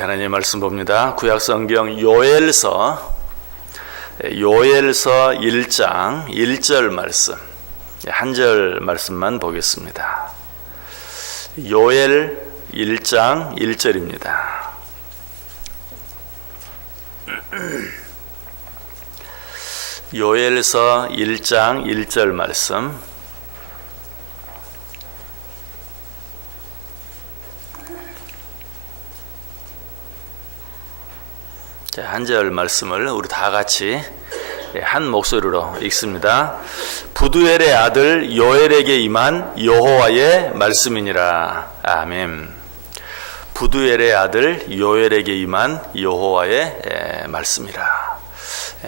우리 하나님의 말씀 봅니다. 구약성경 요엘서 1장 1절 말씀, 한 절 말씀만 보겠습니다. 요엘 1장 1절입니다. 요엘서 1장 1절 말씀. 한 절 말씀을 우리 다 같이 한 목소리로 읽습니다. 부두엘의 아들 요엘에게 임한 여호와의 말씀이니라. 아멘. 부두엘의 아들 요엘에게 임한 여호와의 말씀이라.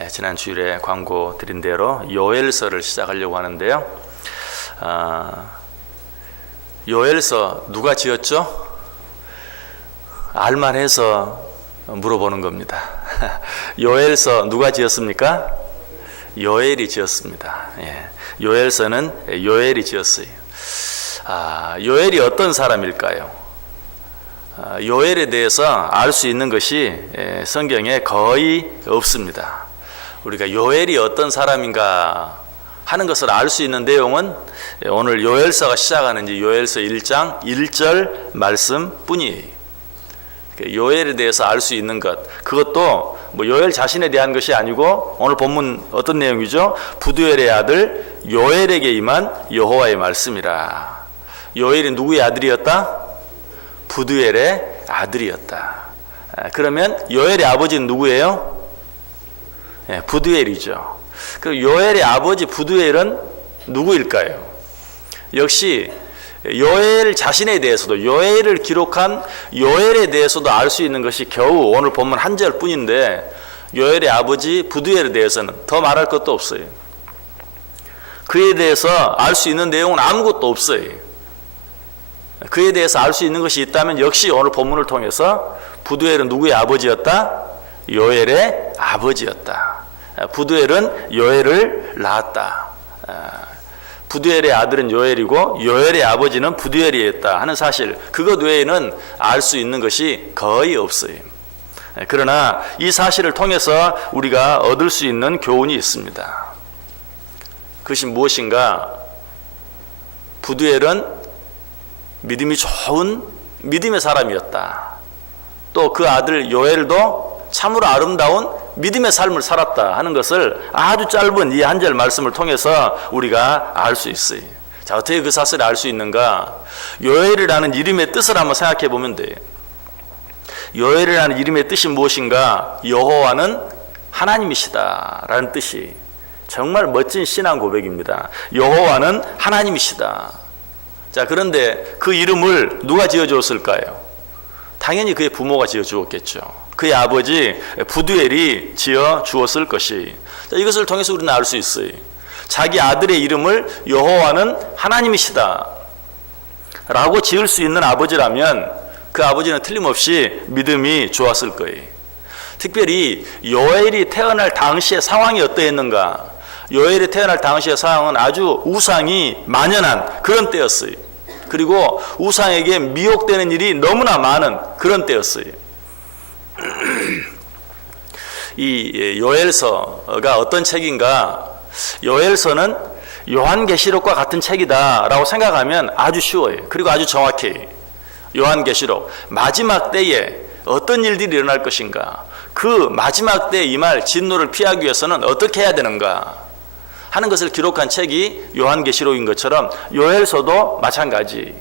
지난 주일에 광고 드린 대로 요엘서를 시작하려고 하는데요. 요엘서 누가 지었죠? 알만해서 물어보는 겁니다. 요엘서 누가 지었습니까? 요엘이 지었습니다. 요엘서는 요엘이 지었어요. 요엘이 어떤 사람일까요? 요엘에 대해서 알 수 있는 것이 성경에 거의 없습니다. 우리가 요엘이 어떤 사람인가 하는 것을 알 수 있는 내용은 오늘 요엘서가 시작하는 요엘서 1장 1절 말씀뿐이에요. 요엘에 대해서 알 수 있는 것, 그것도 뭐 요엘 자신에 대한 것이 아니고 오늘 본문 어떤 내용이죠? 부두엘의 아들 요엘에게 임한 여호와의 말씀이라. 요엘이 누구의 아들이었다? 부두엘의 아들이었다. 그러면 요엘의 아버지는 누구예요? 부두엘이죠. 그럼 요엘의 아버지 부두엘은 누구일까요? 역시 요엘 자신에 대해서도, 요엘을 기록한 요엘에 대해서도 알 수 있는 것이 겨우 오늘 본문 한 절 뿐인데, 요엘의 아버지 부두엘에 대해서는 더 말할 것도 없어요. 그에 대해서 알 수 있는 내용은 아무것도 없어요. 그에 대해서 알 수 있는 것이 있다면 역시 오늘 본문을 통해서 부두엘은 누구의 아버지였다? 요엘의 아버지였다. 부두엘은 요엘을 낳았다. 부두엘의 아들은 요엘이고 요엘의 아버지는 부두엘이었다 하는 사실, 그것 외에는 알 수 있는 것이 거의 없어요. 그러나 이 사실을 통해서 우리가 얻을 수 있는 교훈이 있습니다. 그것이 무엇인가? 부두엘은 믿음이 좋은 믿음의 사람이었다. 또 그 아들 요엘도 참으로 아름다운 믿음의 삶을 살았다 하는 것을 아주 짧은 이 한 절 말씀을 통해서 우리가 알 수 있어요. 자, 어떻게 그 사실을 알 수 있는가? 요엘이라는 이름의 뜻을 한번 생각해 보면 돼요. 요엘이라는 이름의 뜻이 무엇인가? 여호와는 하나님이시다 라는 뜻이, 정말 멋진 신앙 고백입니다. 여호와는 하나님이시다. 자, 그런데 그 이름을 누가 지어주었을까요? 당연히 그의 부모가 지어주었겠죠. 그의 아버지 부두엘이 지어 주었을 것이. 자, 이것을 통해서 우리는 알 수 있어요. 자기 아들의 이름을 여호와는 하나님이시다 라고 지을 수 있는 아버지라면 그 아버지는 틀림없이 믿음이 좋았을 거예요. 특별히 요엘이 태어날 당시의 상황이 어떠했는가? 요엘이 태어날 당시의 상황은 아주 우상이 만연한 그런 때였어요. 그리고 우상에게 미혹되는 일이 너무나 많은 그런 때였어요. 이 요엘서가 어떤 책인가? 요엘서는 요한계시록과 같은 책이다 라고 생각하면 아주 쉬워요. 그리고 아주 정확해요. 요한계시록, 마지막 때에 어떤 일들이 일어날 것인가, 그 마지막 때에 임할 진노를 피하기 위해서는 어떻게 해야 되는가 하는 것을 기록한 책이 요한계시록인 것처럼 요엘서도 마찬가지.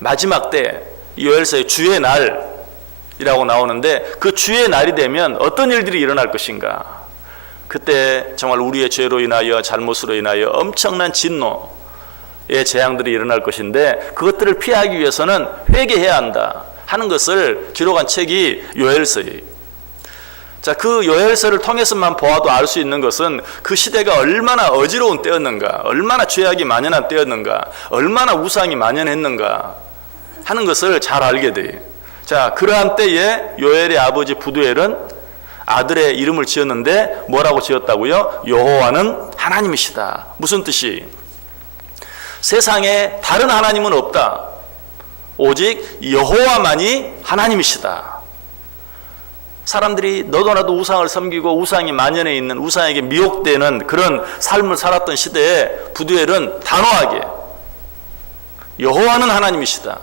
마지막 때 요엘서의 주의 날이라고 나오는데, 그 주의 날이 되면 어떤 일들이 일어날 것인가. 그때 정말 우리의 죄로 인하여, 잘못으로 인하여 엄청난 진노의 재앙들이 일어날 것인데, 그것들을 피하기 위해서는 회개해야 한다 하는 것을 기록한 책이 요엘서예요. 자, 그 요엘서를 통해서만 보아도 알 수 있는 것은 그 시대가 얼마나 어지러운 때였는가, 얼마나 죄악이 만연한 때였는가, 얼마나 우상이 만연했는가 하는 것을 잘 알게 돼요. 자, 그러한 때에 요엘의 아버지 부두엘은 아들의 이름을 지었는데 뭐라고 지었다고요? 여호와는 하나님이시다. 무슨 뜻이? 세상에 다른 하나님은 없다. 오직 여호와만이 하나님이시다. 사람들이 너도나도 우상을 섬기고 우상이 만연해 있는, 우상에게 미혹되는 그런 삶을 살았던 시대에 부두엘은 단호하게 여호와는 하나님이시다.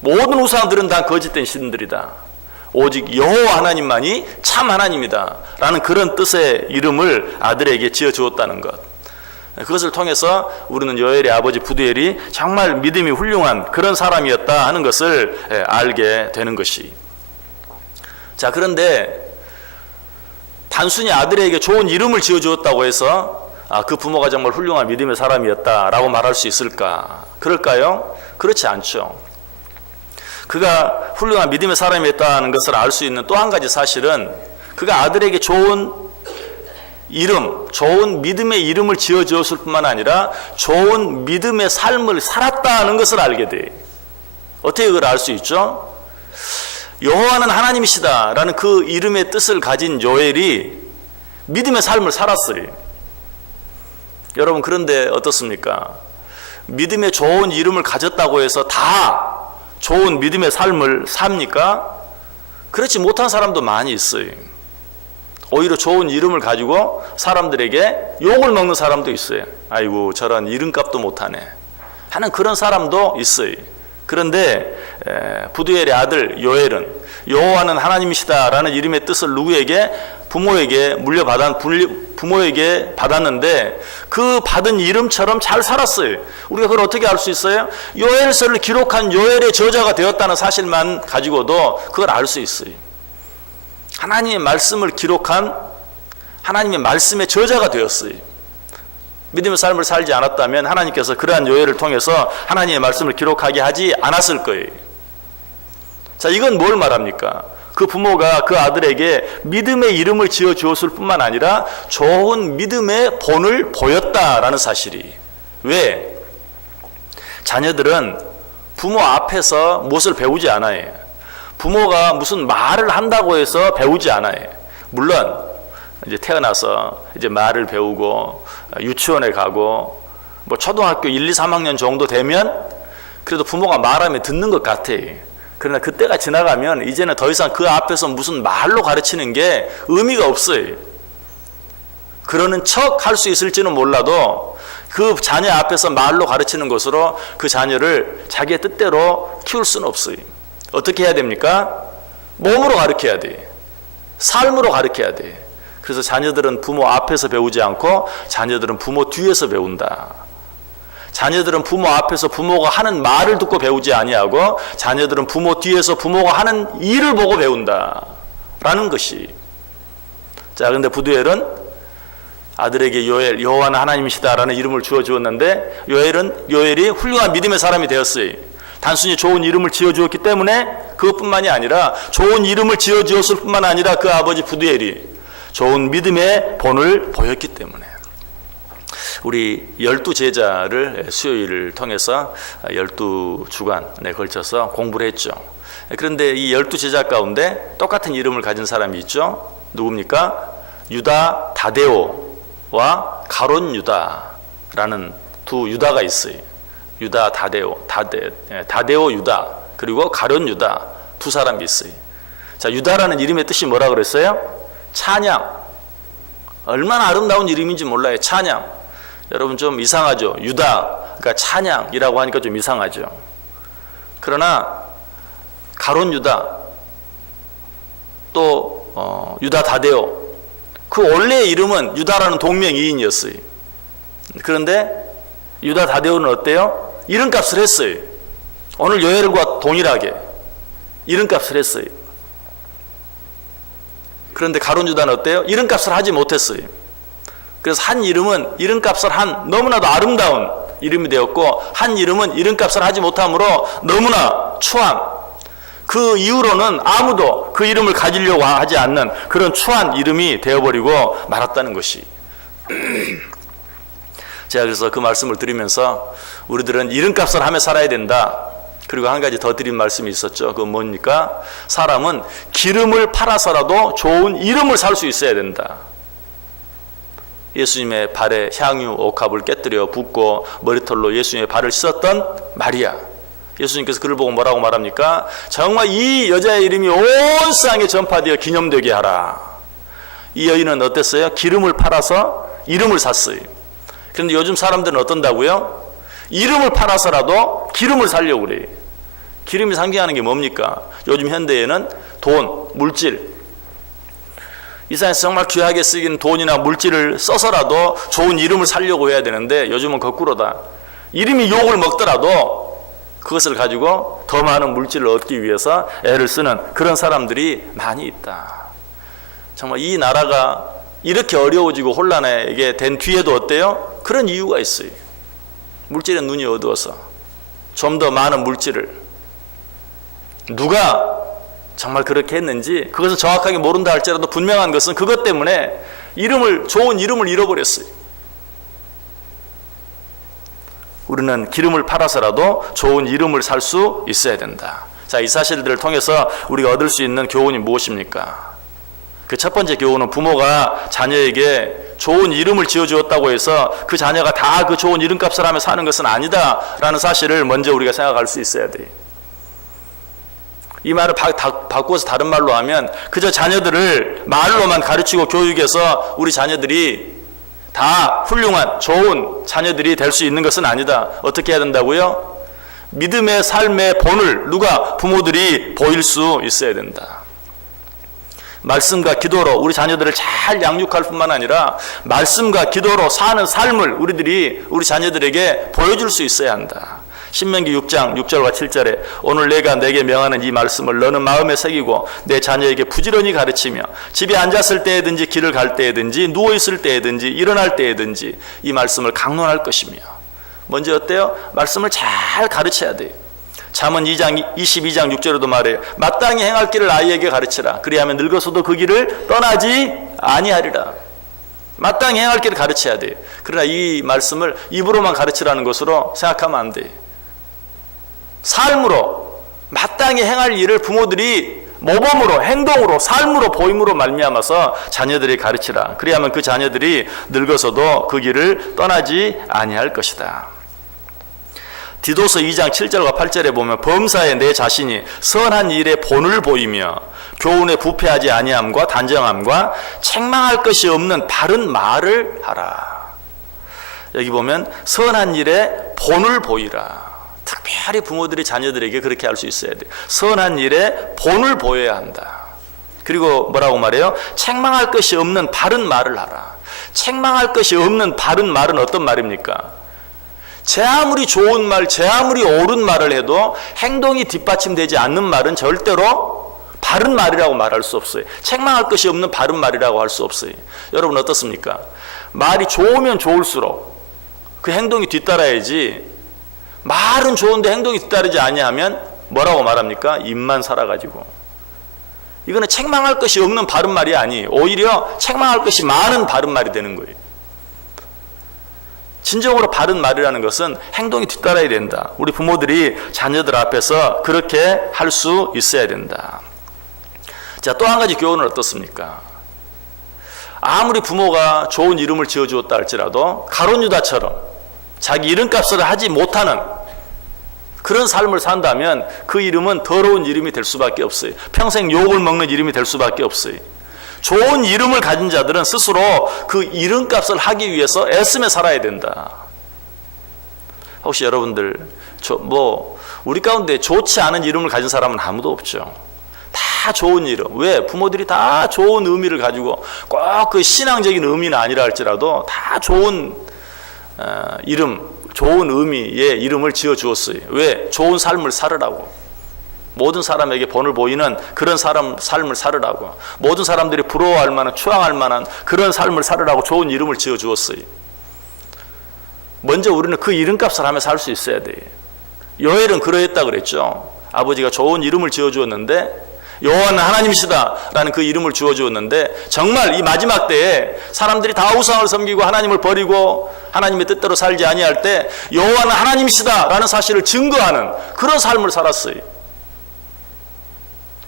모든 우상들은 다 거짓된 신들이다. 오직 여호와 하나님만이 참 하나님이다 라는 그런 뜻의 이름을 아들에게 지어주었다는 것. 그것을 통해서 우리는 요엘의 아버지 부두엘이 정말 믿음이 훌륭한 그런 사람이었다 하는 것을 알게 되는 것이. 자, 그런데 단순히 아들에게 좋은 이름을 지어주었다고 해서 그 부모가 정말 훌륭한 믿음의 사람이었다라고 말할 수 있을까? 그럴까요? 그렇지 않죠. 그가 훌륭한 믿음의 사람이었다는 것을 알 수 있는 또 한 가지 사실은 그가 아들에게 좋은 이름, 좋은 믿음의 이름을 지어주었을 뿐만 아니라 좋은 믿음의 삶을 살았다는 것을 알게 돼. 어떻게 그걸 알 수 있죠? 여호와는 하나님이시다 라는 그 이름의 뜻을 가진 요엘이 믿음의 삶을 살았어요. 여러분, 그런데 어떻습니까? 믿음의 좋은 이름을 가졌다고 해서 다 좋은 믿음의 삶을 삽니까? 그렇지 못한 사람도 많이 있어요. 오히려 좋은 이름을 가지고 사람들에게 욕을 먹는 사람도 있어요. 아이고 저런 이름값도 못하네 하는 그런 사람도 있어요. 그런데 부두엘의 아들 요엘은 여호와는 하나님이시다라는 이름의 뜻을 누구에게? 부모에게 부모에게 받았는데 그 받은 이름처럼 잘 살았어요. 우리가 그걸 어떻게 알 수 있어요? 요엘서를 기록한 요엘의 저자가 되었다는 사실만 가지고도 그걸 알 수 있어요. 하나님의 말씀을 기록한 하나님의 말씀의 저자가 되었어요. 믿음의 삶을 살지 않았다면 하나님께서 그러한 요엘을 통해서 하나님의 말씀을 기록하게 하지 않았을 거예요. 자, 이건 뭘 말합니까? 그 부모가 그 아들에게 믿음의 이름을 지어 주었을 뿐만 아니라 좋은 믿음의 본을 보였다라는 사실이. 왜? 자녀들은 부모 앞에서 무엇을 배우지 않아요. 부모가 무슨 말을 한다고 해서 배우지 않아요. 물론 이제 태어나서 이제 말을 배우고 유치원에 가고 뭐 초등학교 1, 2, 3학년 정도 되면 그래도 부모가 말하면 듣는 것 같아요. 그러나 그때가 지나가면 이제는 더 이상 그 앞에서 무슨 말로 가르치는 게 의미가 없어요. 그러는 척 할 수 있을지는 몰라도 그 자녀 앞에서 말로 가르치는 것으로 그 자녀를 자기의 뜻대로 키울 수는 없어요. 어떻게 해야 됩니까? 몸으로 가르쳐야 돼. 삶으로 가르쳐야 돼. 그래서 자녀들은 부모 앞에서 배우지 않고 자녀들은 부모 뒤에서 배운다. 자녀들은 부모 앞에서 부모가 하는 말을 듣고 배우지 아니하고 자녀들은 부모 뒤에서 부모가 하는 일을 보고 배운다 라는 것이. 자, 그런데 부두엘은 아들에게 요엘, 여호와는 하나님이시다라는 이름을 주었는데 요엘이 훌륭한 믿음의 사람이 되었어요. 단순히 좋은 이름을 지어주었기 때문에 그것뿐만이 아니라 좋은 이름을 지어주었을 뿐만 아니라 그 아버지 부두엘이 좋은 믿음의 본을 보였기 때문에. 우리 12제자를 수요일을 통해서 12주간에 걸쳐서 공부를 했죠. 그런데 이 12제자 가운데 똑같은 이름을 가진 사람이 있죠. 누굽니까? 유다 다데오와 가론 유다라는 두 유다가 있어요. 유다 다데오 유다, 그리고 가론 유다 두 사람이 있어요. 자, 유다라는 이름의 뜻이 뭐라 그랬어요? 찬양. 얼마나 아름다운 이름인지 몰라요. 찬양. 여러분 좀 이상하죠? 유다, 그러니까 찬양이라고 하니까 좀 이상하죠. 그러나 가론 유다, 또 유다 다데오, 그 원래의 이름은 유다라는 동명이인이었어요. 그런데 유다 다데오는 어때요? 이름값을 했어요. 오늘 요엘과 동일하게 이름값을 했어요. 그런데 가론 유다는 어때요? 이름값을 하지 못했어요. 그래서 한 이름은 이름값을 한 너무나도 아름다운 이름이 되었고, 한 이름은 이름값을 하지 못함으로 너무나 추한, 그 이후로는 아무도 그 이름을 가지려고 하지 않는 그런 추한 이름이 되어버리고 말았다는 것이. 제가 그래서 그 말씀을 드리면서 우리들은 이름값을 하며 살아야 된다. 그리고 한 가지 더 드린 말씀이 있었죠. 그건 뭡니까? 사람은 기름을 팔아서라도 좋은 이름을 살 수 있어야 된다. 예수님의 발에 향유 옥합을 깨뜨려 붓고 머리털로 예수님의 발을 씻었던 마리아, 예수님께서 그를 보고 뭐라고 말합니까? 정말 이 여자의 이름이 온 세상에 전파되어 기념되게 하라. 이 여인은 어땠어요? 기름을 팔아서 이름을 샀어요. 그런데 요즘 사람들은 어떤다고요? 이름을 팔아서라도 기름을 살려고 그래요. 기름이 상징하는 게 뭡니까? 요즘 현대에는 돈, 물질. 이 세상에서 정말 귀하게 쓰이는 돈이나 물질을 써서라도 좋은 이름을 살려고 해야 되는데 요즘은 거꾸로다. 이름이 욕을 먹더라도 그것을 가지고 더 많은 물질을 얻기 위해서 애를 쓰는 그런 사람들이 많이 있다. 정말 이 나라가 이렇게 어려워지고 혼란하게 된 뒤에도 어때요? 그런 이유가 있어요. 물질에 눈이 어두워서 좀 더 많은 물질을 누가 정말 그렇게 했는지 그것을 정확하게 모른다 할지라도 분명한 것은 그것 때문에 좋은 이름을 잃어버렸어요. 우리는 기름을 팔아서라도 좋은 이름을 살 수 있어야 된다. 자, 이 사실들을 통해서 우리가 얻을 수 있는 교훈이 무엇입니까? 그 첫 번째 교훈은 부모가 자녀에게 좋은 이름을 지어주었다고 해서 그 자녀가 다 그 좋은 이름값을 하며 사는 것은 아니다라는 사실을 먼저 우리가 생각할 수 있어야 돼요. 이 말을 바꾸어서 다른 말로 하면 그저 자녀들을 말로만 가르치고 교육해서 우리 자녀들이 다 훌륭한 좋은 자녀들이 될 수 있는 것은 아니다. 어떻게 해야 된다고요? 믿음의 삶의 본을 부모들이 보일 수 있어야 된다. 말씀과 기도로 우리 자녀들을 잘 양육할 뿐만 아니라 말씀과 기도로 사는 삶을 우리 자녀들에게 보여줄 수 있어야 한다. 신명기 6장 6절과 7절에 오늘 내가 내게 명하는 이 말씀을 너는 마음에 새기고 내 자녀에게 부지런히 가르치며 집에 앉았을 때에든지 길을 갈 때에든지 누워있을 때에든지 일어날 때에든지 이 말씀을 강론할 것이며 먼저 어때요? 말씀을 잘 가르쳐야 돼요. 잠언 2장 22장 6절에도 말해요. 마땅히 행할 길을 아이에게 가르치라. 그리하면 늙어서도 그 길을 떠나지 아니하리라. 마땅히 행할 길을 가르쳐야 돼요. 그러나 이 말씀을 입으로만 가르치라는 것으로 생각하면 안 돼요. 삶으로 마땅히 행할 일을 부모들이 모범으로 행동으로 삶으로 보임으로 말미암아서 자녀들이 가르치라. 그래야만 그 자녀들이 늙어서도 그 길을 떠나지 아니할 것이다. 디도서 2장 7절과 8절에 보면 범사에 내 자신이 선한 일에 본을 보이며 교훈에 부패하지 아니함과 단정함과 책망할 것이 없는 바른 말을 하라. 여기 보면 선한 일에 본을 보이라. 특별히 부모들이 자녀들에게 그렇게 할 수 있어야 돼요. 선한 일에 본을 보여야 한다. 그리고 뭐라고 말해요? 책망할 것이 없는 바른 말을 하라. 책망할 것이 없는 바른 말은 어떤 말입니까? 제 아무리 좋은 말, 제 아무리 옳은 말을 해도 행동이 뒷받침되지 않는 말은 절대로 바른 말이라고 말할 수 없어요. 책망할 것이 없는 바른 말이라고 할 수 없어요. 여러분 어떻습니까? 말이 좋으면 좋을수록 그 행동이 뒤따라야지, 말은 좋은데 행동이 뒤따르지 아니하면 뭐라고 말합니까? 입만 살아가지고. 이거는 책망할 것이 없는 바른 말이 아니에요. 오히려 책망할 것이 많은 바른 말이 되는 거예요. 진정으로 바른 말이라는 것은 행동이 뒤따라야 된다. 우리 부모들이 자녀들 앞에서 그렇게 할 수 있어야 된다. 자, 또 한 가지 교훈은 어떻습니까? 아무리 부모가 좋은 이름을 지어주었다 할지라도 가룟 유다처럼 자기 이름값을 하지 못하는 그런 삶을 산다면 그 이름은 더러운 이름이 될 수밖에 없어요. 평생 욕을 먹는 이름이 될 수밖에 없어요. 좋은 이름을 가진 자들은 스스로 그 이름값을 하기 위해서 애쓰며 살아야 된다. 혹시 여러분들 우리 가운데 좋지 않은 이름을 가진 사람은 아무도 없죠. 다 좋은 이름. 왜? 부모들이 다 좋은 의미를 가지고 꼭 그 신앙적인 의미는 아니라 할지라도 다 좋은 이름, 좋은 의미의 이름을 지어주었어요. 왜? 좋은 삶을 살으라고. 모든 사람에게 본을 보이는 그런 삶을 살으라고. 모든 사람들이 부러워할 만한, 추앙할 만한 그런 삶을 살으라고 좋은 이름을 지어주었어요. 먼저 우리는 그 이름값을 하며 살 수 있어야 돼요. 요엘은 그러했다 그랬죠. 아버지가 좋은 이름을 지어주었는데, 여호와는 하나님이시다 라는 그 이름을 주어주었는데, 정말 이 마지막 때에 사람들이 다 우상을 섬기고 하나님을 버리고 하나님의 뜻대로 살지 아니할 때 여호와는 하나님이시다 라는 사실을 증거하는 그런 삶을 살았어요.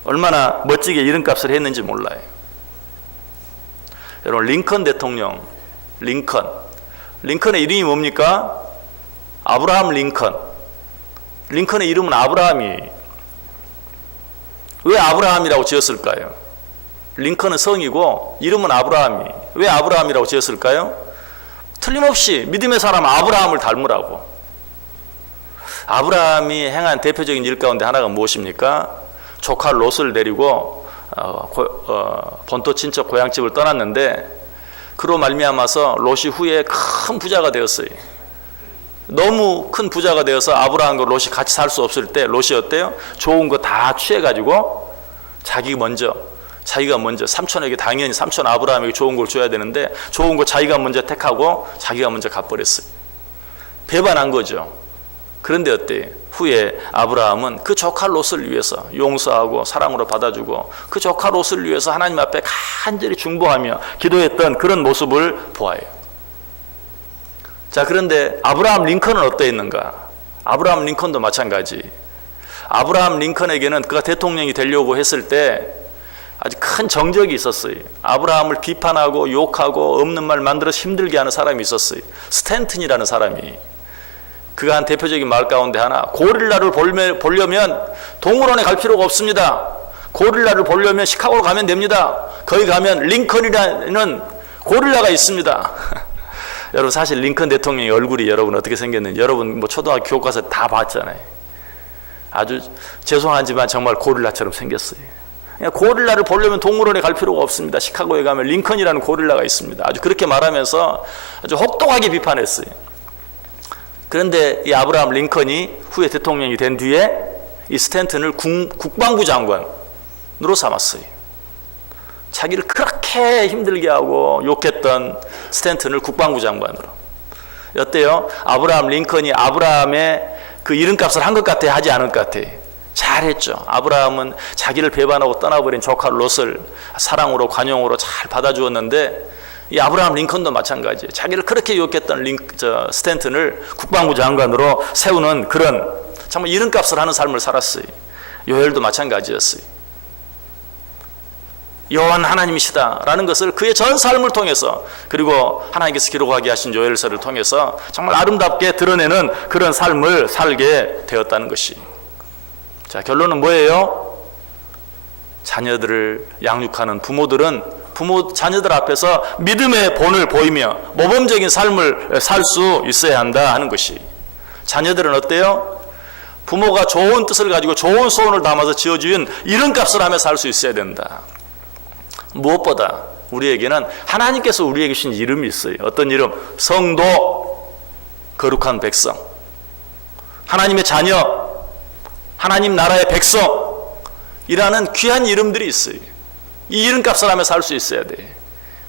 얼마나 멋지게 이름값을 했는지 몰라요. 여러분, 링컨 대통령, 링컨의 이름이 뭡니까? 아브라함 링컨. 링컨의 이름은 아브라함이. 왜 아브라함이라고 지었을까요? 링컨은 성이고 이름은 아브라함이. 왜 아브라함이라고 지었을까요? 틀림없이 믿음의 사람 아브라함을 닮으라고. 아브라함이 행한 대표적인 일 가운데 하나가 무엇입니까? 조카 롯을 데리고 본토 친척 고향집을 떠났는데 그로 말미암아서 롯이 후에 큰 부자가 되었어요. 너무 큰 부자가 되어서 아브라함과 롯이 같이 살 수 없을 때 롯이 어때요? 좋은 거 다 취해가지고 자기가 먼저 삼촌에게, 당연히 삼촌 아브라함에게 좋은 걸 줘야 되는데 좋은 거 자기가 먼저 택하고 자기가 먼저 갚아버렸어요. 배반한 거죠. 그런데 어때요? 후에 아브라함은 그 조카 롯을 위해서 용서하고 사랑으로 받아주고 그 조카 롯을 위해서 하나님 앞에 간절히 중보하며 기도했던 그런 모습을 보아요. 자, 그런데 아브라함 링컨은 어떠했는가? 아브라함 링컨도 마찬가지. 아브라함 링컨에게는 그가 대통령이 되려고 했을 때 아주 큰 정적이 있었어요. 아브라함을 비판하고 욕하고 없는 말 만들어서 힘들게 하는 사람이 있었어요. 스탠튼이라는 사람이. 그가 한 대표적인 말 가운데 하나, 고릴라를 보려면 동물원에 갈 필요가 없습니다. 고릴라를 보려면 시카고로 가면 됩니다. 거기 가면 링컨이라는 고릴라가 있습니다. 여러분, 사실 링컨 대통령의 얼굴이 여러분 어떻게 생겼는지 여러분 뭐 초등학교 교과서 다 봤잖아요. 아주 죄송하지만 정말 고릴라처럼 생겼어요. 고릴라를 보려면 동물원에 갈 필요가 없습니다. 시카고에 가면 링컨이라는 고릴라가 있습니다. 아주 그렇게 말하면서 아주 혹독하게 비판했어요. 그런데 이 아브라함 링컨이 후에 대통령이 된 뒤에 이 스탠튼을 국방부 장관으로 삼았어요. 자기를 그렇게 힘들게 하고 욕했던 스탠튼을 국방부 장관으로. 어때요? 아브라함 링컨이 아브라함의 그 이름값을 한 것 같아, 하지 않은 것 같아? 잘했죠. 아브라함은 자기를 배반하고 떠나버린 조카 롯을 사랑으로 관용으로 잘 받아주었는데 이 아브라함 링컨도 마찬가지예요. 자기를 그렇게 욕했던 스탠튼을 국방부 장관으로 세우는 그런 정말 이름값을 하는 삶을 살았어요. 요엘도 마찬가지였어요. 여호와는 하나님이시다라는 것을 그의 전 삶을 통해서, 그리고 하나님께서 기록하게 하신 요엘서를 통해서 정말 아름답게 드러내는 그런 삶을 살게 되었다는 것이. 자, 결론은 뭐예요? 자녀들을 양육하는 부모들은 자녀들 앞에서 믿음의 본을 보이며 모범적인 삶을 살 수 있어야 한다 하는 것이. 자녀들은 어때요? 부모가 좋은 뜻을 가지고 좋은 소원을 담아서 지어준 이름값을 하며 살 수 있어야 된다. 무엇보다 우리에게는 하나님께서 우리에게 주신 이름이 있어요. 어떤 이름? 성도, 거룩한 백성, 하나님의 자녀, 하나님 나라의 백성이라는 귀한 이름들이 있어요. 이 이름값을 하며 살 수 있어야 돼.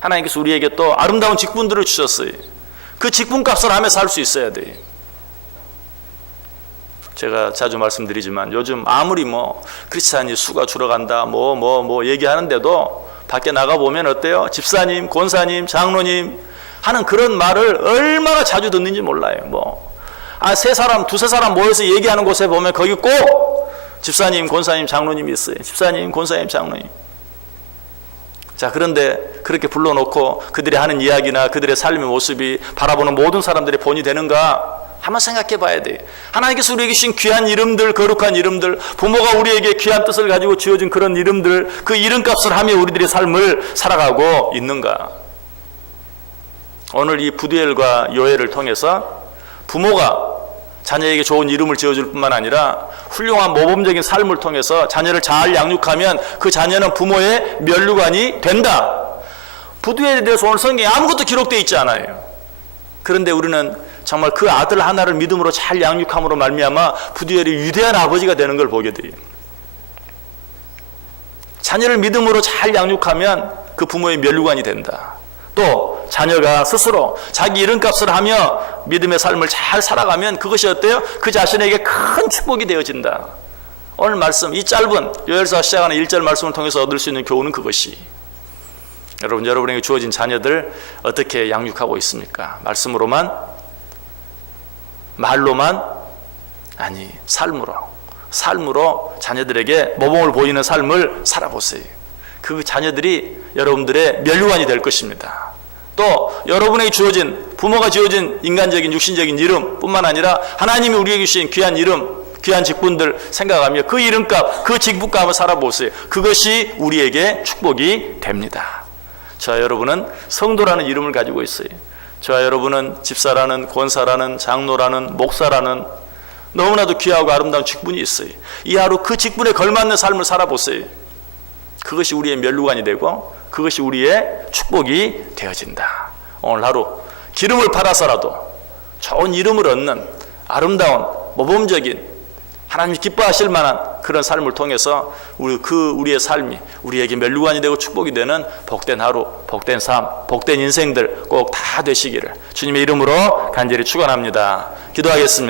하나님께서 우리에게 또 아름다운 직분들을 주셨어요. 그 직분값을 하며 살 수 있어야 돼. 제가 자주 말씀드리지만 요즘 아무리 뭐 크리스찬이 수가 줄어간다 뭐 얘기하는데도 밖에 나가보면 어때요? 집사님, 권사님, 장로님 하는 그런 말을 얼마나 자주 듣는지 몰라요. 세 사람, 두세 사람 모여서 얘기하는 곳에 보면 거기 꼭 집사님, 권사님, 장로님이 있어요. 집사님, 권사님, 장로님. 자, 그런데 그렇게 불러놓고 그들이 하는 이야기나 그들의 삶의 모습이 바라보는 모든 사람들의 본이 되는가? 한번 생각해 봐야 돼. 하나님께서 우리에게 주신 귀한 이름들, 거룩한 이름들, 부모가 우리에게 귀한 뜻을 가지고 지어준 그런 이름들, 그 이름값을 하며 우리들의 삶을 살아가고 있는가? 오늘 이 부두엘과 요엘을 통해서 부모가 자녀에게 좋은 이름을 지어줄 뿐만 아니라 훌륭한 모범적인 삶을 통해서 자녀를 잘 양육하면 그 자녀는 부모의 면류관이 된다. 부두엘에 대해서 오늘 성경에 아무것도 기록되어 있지 않아요. 그런데 우리는 정말 그 아들 하나를 믿음으로 잘 양육함으로 말미암아 부두엘이 위대한 아버지가 되는 걸 보게 돼요. 자녀를 믿음으로 잘 양육하면 그 부모의 면류관이 된다. 또 자녀가 스스로 자기 이름값을 하며 믿음의 삶을 잘 살아가면 그것이 어때요? 그 자신에게 큰 축복이 되어진다. 오늘 말씀, 이 짧은 요엘서 시작하는 1절 말씀을 통해서 얻을 수 있는 교훈은 그것이. 여러분에게 주어진 자녀들 어떻게 양육하고 있습니까? 말씀으로만? 말로만? 아니, 삶으로 자녀들에게 모범을 보이는 삶을 살아보세요. 그 자녀들이 여러분들의 면류관이 될 것입니다. 또 여러분에게 주어진, 부모가 지어진 인간적인 육신적인 이름 뿐만 아니라 하나님이 우리에게 주신 귀한 이름, 귀한 직분들 생각하며 그 이름값, 그 직분값 한번 살아보세요. 그것이 우리에게 축복이 됩니다. 저와 여러분은 성도라는 이름을 가지고 있어요. 저와 여러분은 집사라는, 권사라는, 장로라는, 목사라는 너무나도 귀하고 아름다운 직분이 있어요. 이 하루 그 직분에 걸맞는 삶을 살아보세요. 그것이 우리의 멸류관이 되고 그것이 우리의 축복이 되어진다. 오늘 하루 기름을 팔아서라도 좋은 이름을 얻는 아름다운 모범적인 하나님이 기뻐하실 만한 그런 삶을 통해서 우리의 삶이 우리에게 멸류관이 되고 축복이 되는 복된 하루, 복된 삶, 복된 인생들 꼭 다 되시기를 주님의 이름으로 간절히 축원합니다. 기도하겠습니다.